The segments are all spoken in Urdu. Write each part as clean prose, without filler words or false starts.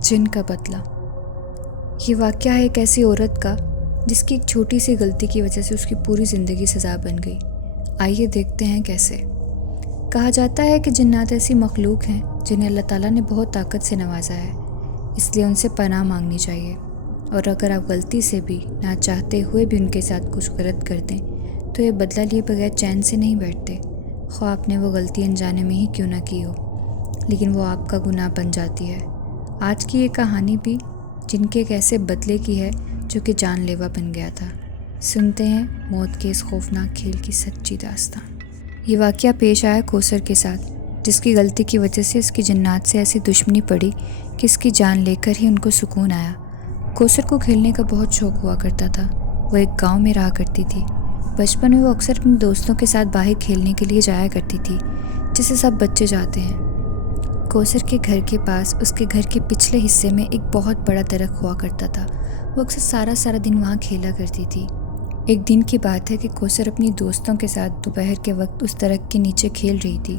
جن کا بدلہ۔ یہ واقعہ ہے ایک ایسی عورت کا جس کی ایک چھوٹی سی غلطی کی وجہ سے اس کی پوری زندگی سزا بن گئی۔ آئیے دیکھتے ہیں کیسے۔ کہا جاتا ہے کہ جنات ایسی مخلوق ہیں جنہیں اللہ تعالیٰ نے بہت طاقت سے نوازا ہے، اس لیے ان سے پناہ مانگنی چاہیے، اور اگر آپ غلطی سے بھی نہ چاہتے ہوئے بھی ان کے ساتھ کچھ غلط کر دیں تو یہ بدلہ لیے بغیر چین سے نہیں بیٹھتے، خواہ آپ نے وہ غلطی انجانے میں ہی کیوں نہ کی ہو، لیکن وہ آپ کا گناہ بن جاتی ہے۔ آج کی یہ کہانی بھی جن کے ایک ایسے بدلے کی ہے جو کہ جان لیوا بن گیا تھا۔ سنتے ہیں موت کے اس خوفناک کھیل کی سچی داستان۔ یہ واقعہ پیش آیا کوثر کے ساتھ، جس کی غلطی کی وجہ سے اس کی جنات سے ایسی دشمنی پڑی کہ اس کی جان لے کر ہی ان کو سکون آیا۔ کوثر کو کھیلنے کا بہت شوق ہوا کرتا تھا۔ وہ ایک گاؤں میں رہا کرتی تھی۔ بچپن میں وہ اکثر اپنے دوستوں کے ساتھ باہر کھیلنے کے لیے جایا کرتی تھی، جسے سب بچے جاتے ہیں۔ کوثر کے گھر کے پاس اس کے گھر کے پچھلے حصے میں ایک بہت بڑا درخت ہوا کرتا تھا۔ وہ اکثر سارا دن وہاں کھیلا کرتی تھی۔ ایک دن کی بات ہے کہ کوثر اپنی دوستوں کے ساتھ دوپہر کے وقت اس درخت کے نیچے کھیل رہی تھی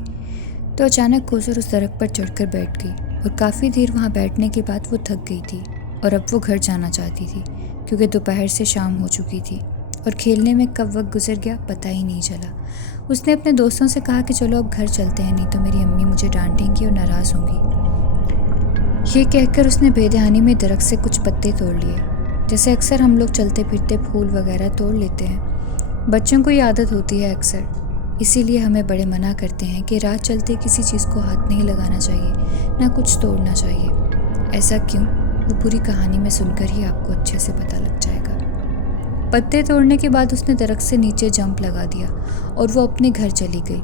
تو اچانک کوثر اس درخت پر چڑھ کر بیٹھ گئی، اور کافی دیر وہاں بیٹھنے کے بعد وہ تھک گئی تھی اور اب وہ گھر جانا چاہتی تھی، کیونکہ دوپہر سے شام ہو چکی تھی اور کھیلنے میں کب وقت گزر گیا پتہ ہی نہیں چلا۔ اس نے اپنے دوستوں سے کہا کہ چلو اب گھر چلتے ہیں، نہیں تو میری امی مجھے ڈانٹیں گی اور ناراض ہوں گی۔ یہ کہہ کر اس نے بے دھیانی میں درخت سے کچھ پتے توڑ لیے، جیسے اکثر ہم لوگ چلتے پھرتے پھول وغیرہ توڑ لیتے ہیں۔ بچوں کو یہ عادت ہوتی ہے اکثر، اسی لیے ہمیں بڑے منع کرتے ہیں کہ راہ چلتے کسی چیز کو ہاتھ نہیں لگانا چاہیے، نہ کچھ توڑنا چاہیے۔ ایسا کیوں؟ وہ پوری کہانی میں سن کر ہی آپ کو اچھے سے پتہ لگ جائے گا۔ پتے توڑنے کے بعد اس نے درخت سے نیچے جمپ لگا دیا اور وہ اپنے گھر چلی گئی،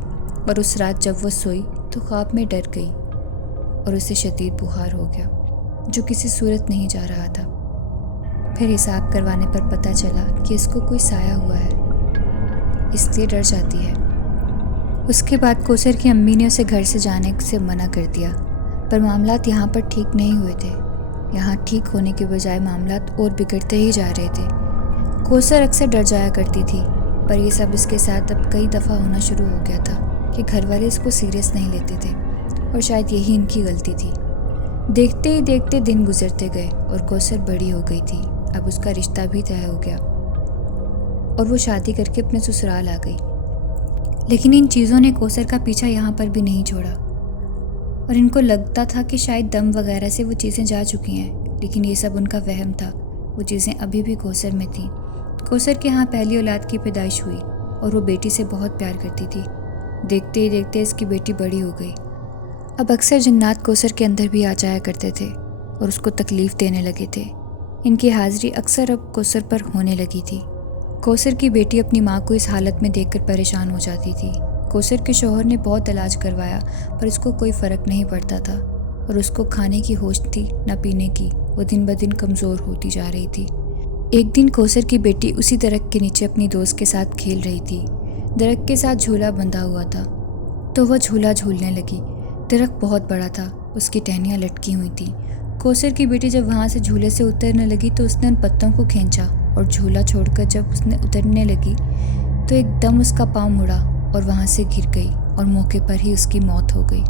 اور اس رات جب وہ سوئی تو خواب میں ڈر گئی اور اسے شدید بخار ہو گیا جو کسی صورت نہیں جا رہا تھا۔ پھر حساب کروانے پر پتہ چلا کہ اس کو کوئی سایہ ہوا ہے، اس لیے ڈر جاتی ہے۔ اس کے بعد کوثر کی امی نے اسے گھر سے جانے سے منع کر دیا، پر معاملات یہاں پر ٹھیک نہیں ہوئے تھے۔ یہاں ٹھیک ہونے کے بجائے معاملات اور بگڑتے ہی جا رہے تھے۔ کوثر اکثر ڈر جایا کرتی تھی، پر یہ سب اس کے ساتھ اب کئی دفعہ ہونا شروع ہو گیا تھا کہ گھر والے اس کو سیریس نہیں لیتے تھے، اور شاید یہی ان کی غلطی تھی۔ دیکھتے ہی دیکھتے دن گزرتے گئے اور کوثر بڑی ہو گئی تھی۔ اب اس کا رشتہ بھی طے ہو گیا اور وہ شادی کر کے اپنے سسرال آ گئی۔ لیکن ان چیزوں نے کوثر کا پیچھا یہاں پر بھی نہیں چھوڑا، اور ان کو لگتا تھا کہ شاید دم وغیرہ سے وہ چیزیں جا چکی ہیں، لیکن یہ سب ان کا وہم تھا۔ وہ چیزیں ابھی بھی کوثر میں تھیں۔ کوثر کے ہاں پہلی اولاد کی پیدائش ہوئی اور وہ بیٹی سے بہت پیار کرتی تھی۔ دیکھتے ہی دیکھتے اس کی بیٹی بڑی ہو گئی۔ اب اکثر جنات کوثر کے اندر بھی آ جایا کرتے تھے اور اس کو تکلیف دینے لگے تھے۔ ان کی حاضری اکثر اب کوثر پر ہونے لگی تھی۔ کوثر کی بیٹی اپنی ماں کو اس حالت میں دیکھ کر پریشان ہو جاتی تھی۔ کوثر کے شوہر نے بہت علاج کروایا پر اس کو کوئی فرق نہیں پڑتا تھا، اور اس کو کھانے کی ہوش تھی نہ پینے کی۔ وہ دن بدن کمزور ہوتی جا رہی تھی۔ ایک دن کوثر کی بیٹی اسی درخت کے نیچے اپنی دوست کے ساتھ کھیل رہی تھی۔ درخت کے ساتھ جھولا بندھا ہوا تھا تو وہ جھولا جھولنے لگی۔ درخت بہت بڑا تھا، اس کی ٹہنیاں لٹکی ہوئی تھیں۔ کوثر کی بیٹی جب وہاں سے جھولے سے اترنے لگی تو اس نے ان پتوں کو کھینچا، اور جھولا چھوڑ کر جب اس نے اترنے لگی تو ایک دم اس کا پاؤں مڑا اور وہاں سے گر گئی، اور موقع پر ہی اس کی موت ہو گئی۔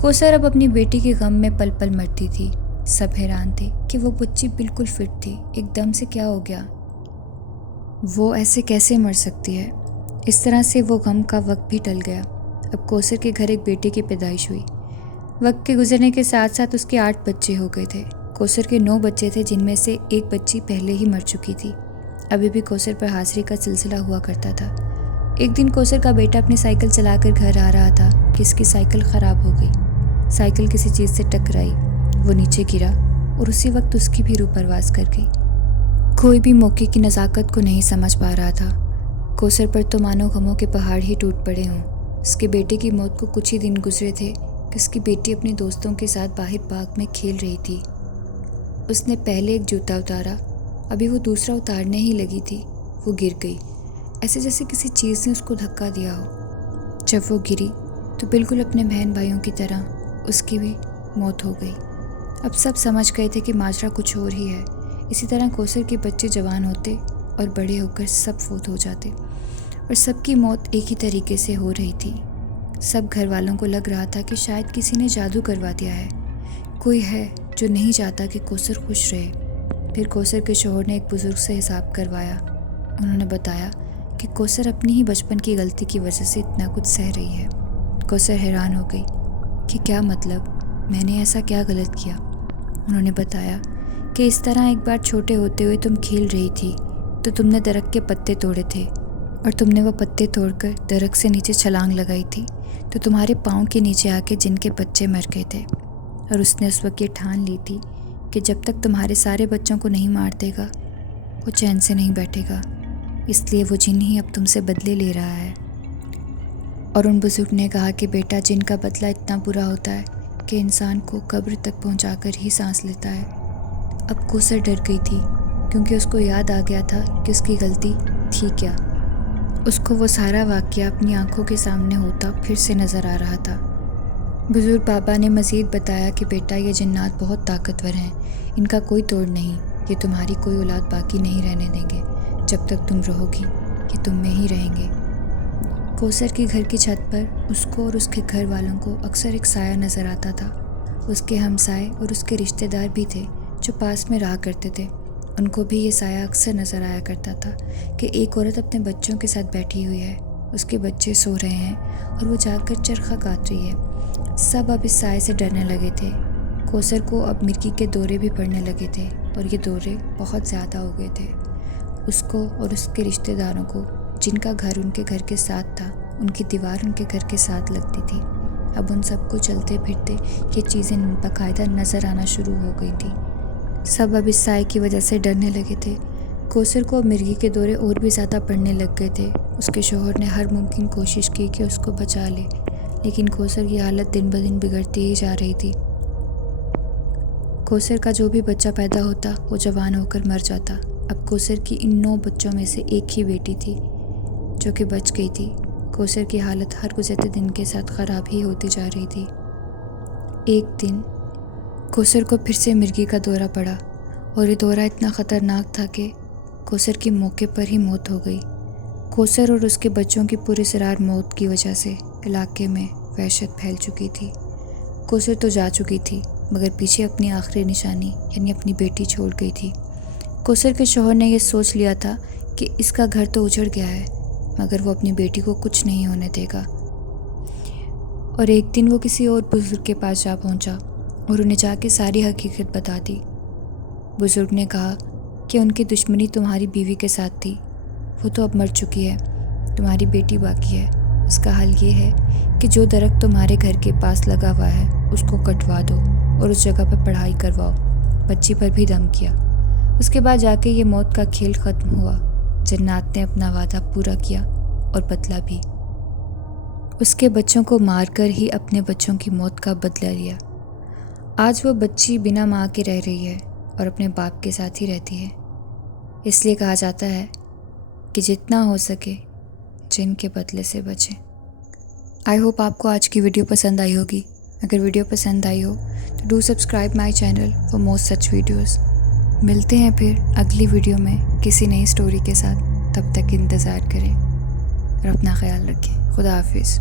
کوثر اب اپنی بیٹی کے غم میں پل پل مرتی تھی۔ سب حیران تھے کہ وہ بچی بالکل فٹ تھی، ایک دم سے کیا ہو گیا؟ وہ ایسے کیسے مر سکتی ہے؟ اس طرح سے وہ غم کا وقت بھی ٹل گیا۔ اب کوثر کے گھر ایک بیٹے کی پیدائش ہوئی۔ وقت کے گزرنے کے ساتھ ساتھ اس کے 8 بچے ہو گئے تھے۔ کوثر کے 9 بچے تھے، جن میں سے ایک بچی پہلے ہی مر چکی تھی۔ ابھی بھی کوثر پر حاضری کا سلسلہ ہوا کرتا تھا۔ ایک دن کوثر کا بیٹا اپنی سائیکل چلا کر گھر آ رہا تھا کہ اس کی سائیکل خراب ہو گئی۔ سائیکل کسی چیز سے ٹکرائی، وہ نیچے گرا اور اسی وقت اس کی بھی روح پرواز کر گئی۔ کوئی بھی موقع کی نزاکت کو نہیں سمجھ پا رہا تھا۔ کوثر پر تو مانو غموں کے پہاڑ ہی ٹوٹ پڑے ہوں۔ اس کے بیٹے کی موت کو کچھ ہی دن گزرے تھے کہ اس کی بیٹی اپنے دوستوں کے ساتھ باہر پارک میں کھیل رہی تھی۔ اس نے پہلے ایک جوتا اتارا، ابھی وہ دوسرا اتارنے ہی لگی تھی، وہ گر گئی، ایسے جیسے کسی چیز نے اس کو دھکا دیا ہو۔ جب وہ گری تو بالکل اپنے بہن بھائیوں کی طرح اس کی بھی موت ہو گئی۔ اب سب سمجھ گئے تھے کہ ماجرا کچھ اور ہی ہے۔ اسی طرح کوثر کے بچے جوان ہوتے اور بڑے ہو کر سب فوت ہو جاتے، اور سب کی موت ایک ہی طریقے سے ہو رہی تھی۔ سب گھر والوں کو لگ رہا تھا کہ شاید کسی نے جادو کروا دیا ہے، کوئی ہے جو نہیں چاہتا کہ کوثر خوش رہے۔ پھر کوثر کے شوہر نے ایک بزرگ سے حساب کروایا۔ انہوں نے بتایا کہ کوثر اپنی ہی بچپن کی غلطی کی وجہ سے اتنا کچھ سہ رہی ہے۔ کوثر حیران ہو گئی کہ کیا مطلب، میں نے ایسا کیا غلط کیا؟ انہوں نے بتایا کہ اس طرح ایک بار چھوٹے ہوتے ہوئے تم کھیل رہی تھی تو تم نے درخت کے پتے توڑے تھے، اور تم نے وہ پتے توڑ کر درخت سے نیچے چھلانگ لگائی تھی تو تمہارے پاؤں کے نیچے آ کے جن کے بچے مر گئے تھے، اور اس نے اس وقت یہ ٹھان لی تھی کہ جب تک تمہارے سارے بچوں کو نہیں مار دے گا وہ چین سے نہیں بیٹھے گا، اس لیے وہ جن ہی اب تم سے بدلے لے رہا ہے۔ اور ان بزرگ نے کہا کہ بیٹا، جن کا بدلہ اتنا برا ہوتا ہے کہ انسان کو قبر تک پہنچا کر ہی سانس لیتا ہے۔ اب کوثر ڈر گئی تھی کیونکہ اس کو یاد آ گیا تھا کہ اس کی غلطی تھی کیا۔ اس کو وہ سارا واقعہ اپنی آنکھوں کے سامنے ہوتا پھر سے نظر آ رہا تھا۔ بزرگ بابا نے مزید بتایا کہ بیٹا، یہ جنات بہت طاقتور ہیں، ان کا کوئی توڑ نہیں، یہ تمہاری کوئی اولاد باقی نہیں رہنے دیں گے، جب تک تم رہو گی یہ تم میں ہی رہیں گے۔ کوثر کی گھر کی چھت پر اس کو اور اس کے گھر والوں کو اکثر ایک سایہ نظر آتا تھا۔ اس کے ہمسائے اور اس کے رشتہ دار بھی تھے جو پاس میں رہا کرتے تھے، ان کو بھی یہ سایہ اکثر نظر آیا کرتا تھا کہ ایک عورت اپنے بچوں کے ساتھ بیٹھی ہوئی ہے، اس کے بچے سو رہے ہیں اور وہ جا کر چرخہ کاٹ رہی ہے۔ سب اب اس سائے سے ڈرنے لگے تھے۔ کوثر کو اب مرگی کے دورے بھی پڑنے لگے تھے، اور یہ دورے بہت زیادہ ہو گئے تھے۔ اس کو اور اس کے رشتہ داروں کو، جن کا گھر ان کے گھر کے ساتھ تھا، ان کی دیوار ان کے گھر کے ساتھ لگتی تھی، اب ان سب کو چلتے پھرتے یہ چیزیں باقاعدہ نظر آنا شروع ہو گئی تھیں۔ سب اب اس سائے کی وجہ سے ڈرنے لگے تھے۔ کوثر کو مرگی کے دورے اور بھی زیادہ پڑنے لگ گئے تھے۔ اس کے شوہر نے ہر ممکن کوشش کی کہ اس کو بچا لے، لیکن کوثر کی حالت دن بدن بگڑتی ہی جا رہی تھی۔ کوثر کا جو بھی بچہ پیدا ہوتا وہ جوان ہو کر مر جاتا۔ اب کوثر کی ان 9 بچوں میں سے ایک ہی بیٹی تھی جو کہ بچ گئی تھی۔ کوثر کی حالت ہر گزرتے دن کے ساتھ خراب ہی ہوتی جا رہی تھی۔ ایک دن کوثر کو پھر سے مرگی کا دورہ پڑا، اور یہ دورہ اتنا خطرناک تھا کہ کوثر کی موقع پر ہی موت ہو گئی۔ کوثر اور اس کے بچوں کی پراسرار موت کی وجہ سے علاقے میں وحشت پھیل چکی تھی۔ کوثر تو جا چکی تھی، مگر پیچھے اپنی آخری نشانی یعنی اپنی بیٹی چھوڑ گئی تھی۔ کوثر کے شوہر نے یہ سوچ لیا تھا کہ اس کا گھر تو اجڑ گیا ہے، مگر وہ اپنی بیٹی کو کچھ نہیں ہونے دے گا۔ اور ایک دن وہ کسی اور بزرگ کے پاس جا پہنچا اور انہیں جا کے ساری حقیقت بتا دی۔ بزرگ نے کہا کہ ان کی دشمنی تمہاری بیوی کے ساتھ تھی، وہ تو اب مر چکی ہے، تمہاری بیٹی باقی ہے۔ اس کا حل یہ ہے کہ جو درخت تمہارے گھر کے پاس لگا ہوا ہے اس کو کٹوا دو اور اس جگہ پر پڑھائی کرواؤ۔ بچی پر بھی دم کیا۔ اس کے بعد جا کے یہ موت کا کھیل ختم ہوا۔ جنات نے اپنا وعدہ پورا کیا اور بدلہ بھی۔ اس کے بچوں کو مار کر ہی اپنے بچوں کی موت کا بدلہ لیا۔ آج وہ بچی بنا ماں کے رہ رہی ہے اور اپنے باپ کے ساتھ ہی رہتی ہے۔ اس لیے کہا جاتا ہے کہ جتنا ہو سکے جن کے بدلے سے بچیں۔ آئی ہوپ آپ کو آج کی ویڈیو پسند آئی ہوگی۔ اگر ویڈیو پسند آئی ہو تو do subscribe my channel for more such videos. ملتے ہیں پھر اگلی ویڈیو میں کسی نئی سٹوری کے ساتھ۔ تب تک انتظار کریں اور اپنا خیال رکھیں۔ خدا حافظ۔